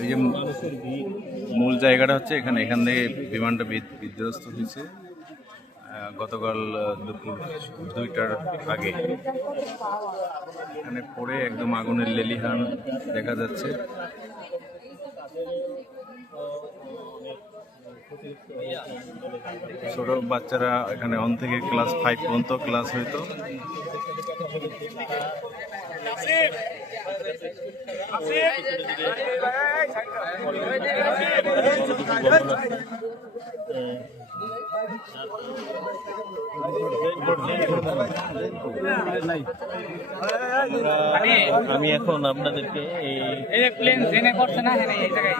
এই যে মূল জায়গাটা হচ্ছে এখানে, এখান থেকে বিমানটা বিধ্বস্ত হয়েছে গতকাল দুপুর দুইটার আগে। এখানে পড়ে একদম আগুনের লেলিহান দেখা যাচ্ছে। ছোট বাচ্চারা এখানে অন থেকে ক্লাস ফাইভ পর্যন্ত ক্লাস হইতো। আমি এখন আপনাদেরকে এই প্লেন জেনে করছে না হ্যাঁ এই জায়গায়।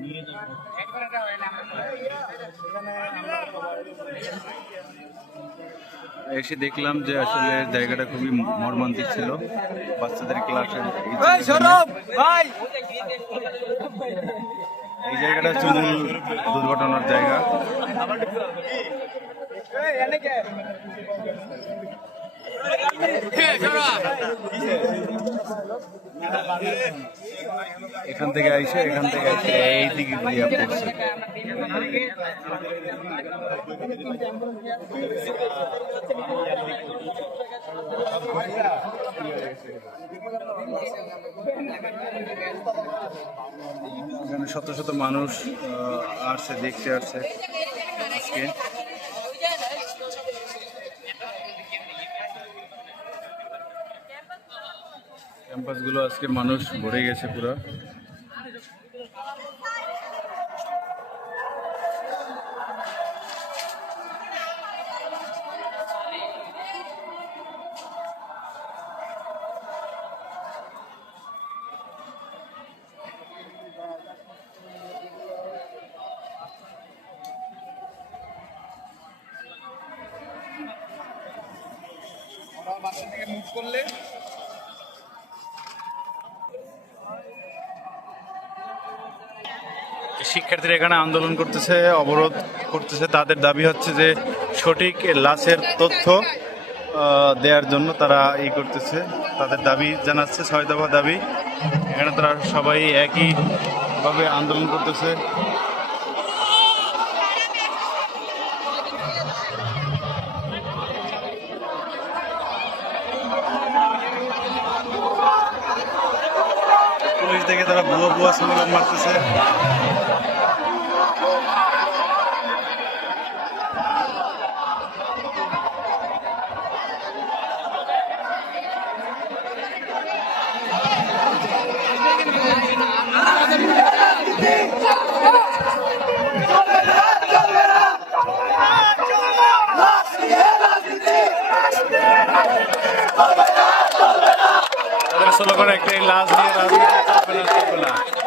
নিয়ে যাব এসে দেখলাম যে আসলে জায়গাটা খুবই মর্মান্তিক ছিল। বাচ্চাদের ক্লাসে এই জায়গাটা হচ্ছে মূল দুর্ঘটনার জায়গা। এখান থেকে আইসে, এখান থেকে আইসে, এই দিকে পড়ছে এখানে শত শত মানুষ আসছে, দেখতে আসছে আজকে। ক্যাম্পাসগুলো আজকে মানুষ ভরে গেছে পুরো। শিক্ষার্থীরা এখানে আন্দোলন করতেছে, অবরোধ করতেছে। তাদের দাবি হচ্ছে যে সঠিক লাশের তথ্য দেওয়ার জন্য তারা ই করতেছে। তাদের দাবি জানাচ্ছে, ছয় দফা দাবি। এখানে তারা সবাই একইভাবে আন্দোলন করতেছে। পুলিশ দেখে তারা বুয়া বুয়া স্লোগান মারতেছে স্লোগান একটাই লাশ দিয়ে রাজনীতি চলবে